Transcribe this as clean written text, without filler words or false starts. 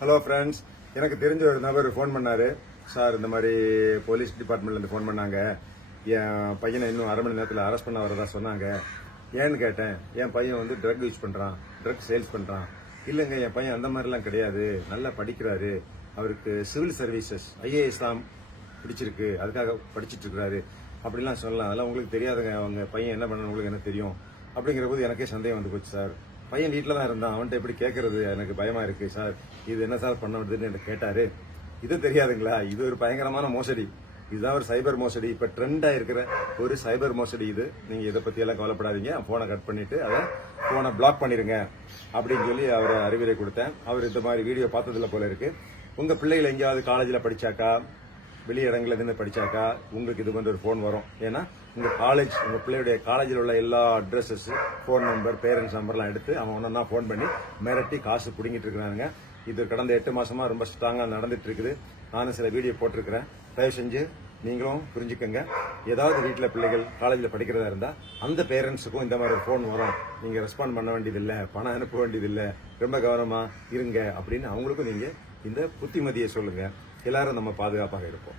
Hello friends, எனக்கு தெரிஞ்ச ஒரு நபர் ஃபோன் பண்ணாரு. சார், இந்த மாதிரி போலீஸ் டிபார்ட்மெண்ட்லேருந்து ஃபோன் பண்ணாங்க. என் பையனை இன்னும் அரை மணி நேரத்தில் அரெஸ்ட் பண்ண வரதா சொன்னாங்க. ஏன்னு கேட்டேன். என் பையன் வந்து ட்ரக் யூஸ் பண்ணுறான், ட்ரக் சேல்ஸ் பண்ணுறான். இல்லைங்க, என் பையன் அந்த மாதிரிலாம் கிடையாது, நல்லா படிக்கிறாரு, அவருக்கு சிவில் சர்வீசஸ் ஐஏஎஸ் தான் பிடிச்சிருக்கு, அதுக்காக படிச்சுட்டு இருக்கிறாரு அப்படிலாம் சொல்லலாம். அதெல்லாம் உங்களுக்கு தெரியாதுங்க. அவங்க பையன் என்ன பண்ணணும் உங்களுக்கு என்ன தெரியும் அப்படிங்கிற போது எனக்கே சந்தேகம் வந்து போச்சு. சார், பையன் வீட்டில் தான் இருந்தான், அவன்கிட்ட எப்படி கேட்கறது, எனக்கு பயமா இருக்கு சார், இது என்ன சார் பண்ண விடுதுன்னு எனக்கு கேட்டாரு. இது தெரியாதுங்களா? இது ஒரு பயங்கரமான மோசடி. இதுதான் ஒரு சைபர் மோசடி. இப்ப ட்ரெண்டா இருக்கிற ஒரு சைபர் மோசடி இது. நீங்க இதை பத்தி எல்லாம் கவலைப்படாதீங்க. போனை கட் பண்ணிட்டு அதை போனை பிளாக் பண்ணிருங்க அப்படின்னு சொல்லி அவரை அறிவுரை கொடுத்தேன். அவர் இந்த மாதிரி வீடியோ பார்த்ததுல போல இருக்கு. உங்க பிள்ளைகள் எங்கேயாவது காலேஜில் படிச்சாக்கா, வெளியிடங்களில் இருந்து படிச்சாக்கா உங்களுக்கு இது போன்ற ஒரு ஃபோன் வரும். ஏன்னா உங்க காலேஜ், உங்க பிள்ளையுடைய காலேஜில் உள்ள எல்லா அட்ரஸஸ், ஃபோன் நம்பர், பேரண்ட்ஸ் நம்பர்லாம் எடுத்து அவன் ஒன்னா ஃபோன் பண்ணி மிரட்டி காசு பிடிங்கிட்டு இருக்கிறாங்க. இது கடந்த 8 மாசமா ரொம்ப ஸ்ட்ராங்கா நடந்துட்டு இருக்குது. நானும் சில வீடியோ போட்டிருக்கிறேன். தயவு செஞ்சு நீங்களும் புரிஞ்சுக்கங்க. ஏதாவது வீட்டில் பிள்ளைகள் காலேஜில் படிக்கிறதா இருந்தா அந்த பேரண்ட்ஸுக்கும் இந்த மாதிரி ஃபோன் வரும். நீங்க ரெஸ்பாண்ட் பண்ண வேண்டியதில்லை, பணம் அனுப்ப வேண்டியதில்லை, ரொம்ப கவனமா இருங்க அப்படின்னு அவங்களுக்கும் நீங்க இந்த புத்திமதியை சொல்லுங்க. எல்லாரும் நம்ம பாதுகாப்பாக இருப்போம்.